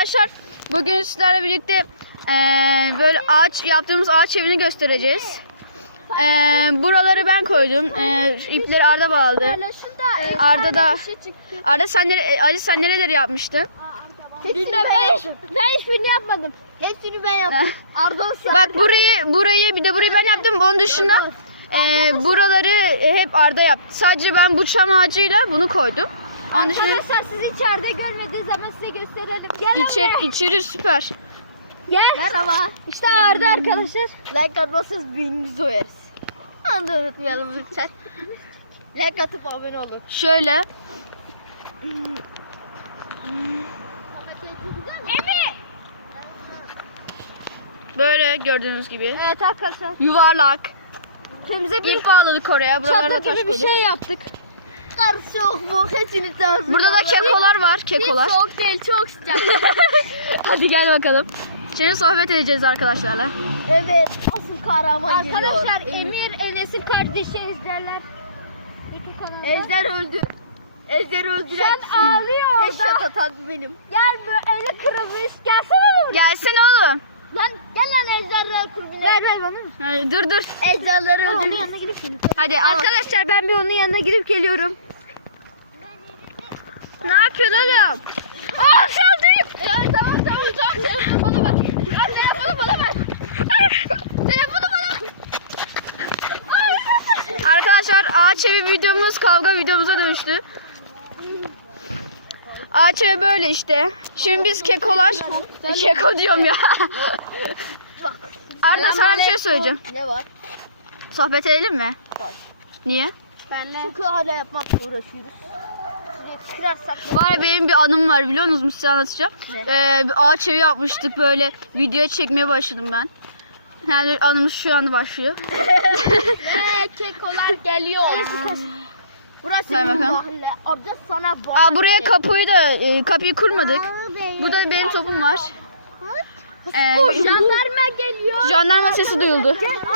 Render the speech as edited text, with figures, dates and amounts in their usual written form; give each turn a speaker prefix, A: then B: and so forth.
A: Arkadaşlar bugün sizlerle birlikte böyle yaptığımız ağaç evini göstereceğiz. Buraları ben koydum. İpleri Arda bağladı. Arda sen nereleri yapmıştı?
B: Hepsini ben yaptım. Ben hiçbirini yapmadım. Hepsini ben yaptım. Arda olsa.
A: Bak burayı bir de burayı ben yaptım. Onun dışında buraları hep Arda yaptı. Sadece ben bu çam ağacıyla bunu koydum.
B: Arkadaşlar siz içeride görmediğiniz zaman size gösterelim. Gel buraya.
A: İçeri süper.
B: Gel.
C: Merhaba.
B: İşte Arda arkadaşlar.
C: Like atmazsanız beyninizi oyarız. Onu da unutmayalım lütfen. Like atıp abone olun.
A: Şöyle.
B: Emi.
A: Böyle gördüğünüz gibi.
B: Evet arkadaşlar.
A: Yuvarlak.
B: Kendimize bir
A: İp bağladık oraya. Buralarda
B: çatı
A: taş.
B: gibi bir şey yaptık.
C: Karısı yok mu? Hepsini de
A: Burada da kekolar var. Kekolar.
C: Hiç soğuk değil, çok sıcak.
A: Hadi gel bakalım. Şimdi sohbet edeceğiz arkadaşlarla.
C: Evet, asıl kahraman.
B: Arkadaşlar Emir Enes'in kardeşi Ejderler. YouTube kanalında.
C: Ejder öldü. Ejder öldü.
B: Şu an ağlıyor orada.
C: Eşat atan benim.
B: Gelmiyor, eli kırılmış. Gelsene buraya.
A: Gelsene oğlum.
C: Lan gel lan ejderler kulübüne.
B: Ver bana.
A: Hadi, dur.
C: Ejderleri
B: Onun
C: öldü.
B: yanına gidip.
A: Hadi
B: Arkadaşlar ben bir onun yanına gidip geliyorum.
A: Ne yapıyorsun oğlum?
B: Aa çaldım. Tamam. Telefonu bana ver. Ya telefonu bana ver. Telefonu bana ver.
A: Arkadaşlar ağaç evi videomuz kavga videomuza dönüştü. Ağaç evi böyle işte. Şimdi biz kekolar. Keko diyorum ya. Arda sana bir şey söyleyeceğim.
C: Ne var?
A: Sohbet edelim mi? Niye?
C: Benle. Çünkü hala yapmakla uğraşıyoruz.
B: Şuraya tükürersen.
A: Var benim bir anım var biliyor musunuz? Size anlatacağım. Bir ağaç evi yapmıştık böyle. Videoya çekmeye başladım ben. Yani anımız şu anda başlıyor.
C: Ve kekolar geliyor. Burası
A: Ver
C: bizim
A: bakalım.
C: mahalle. Orada sana bağlı.
A: Buraya kapıyı kurmadık. Burada benim topum var.
C: Jandarma geliyor.
A: Jandarma sesi duyuldu.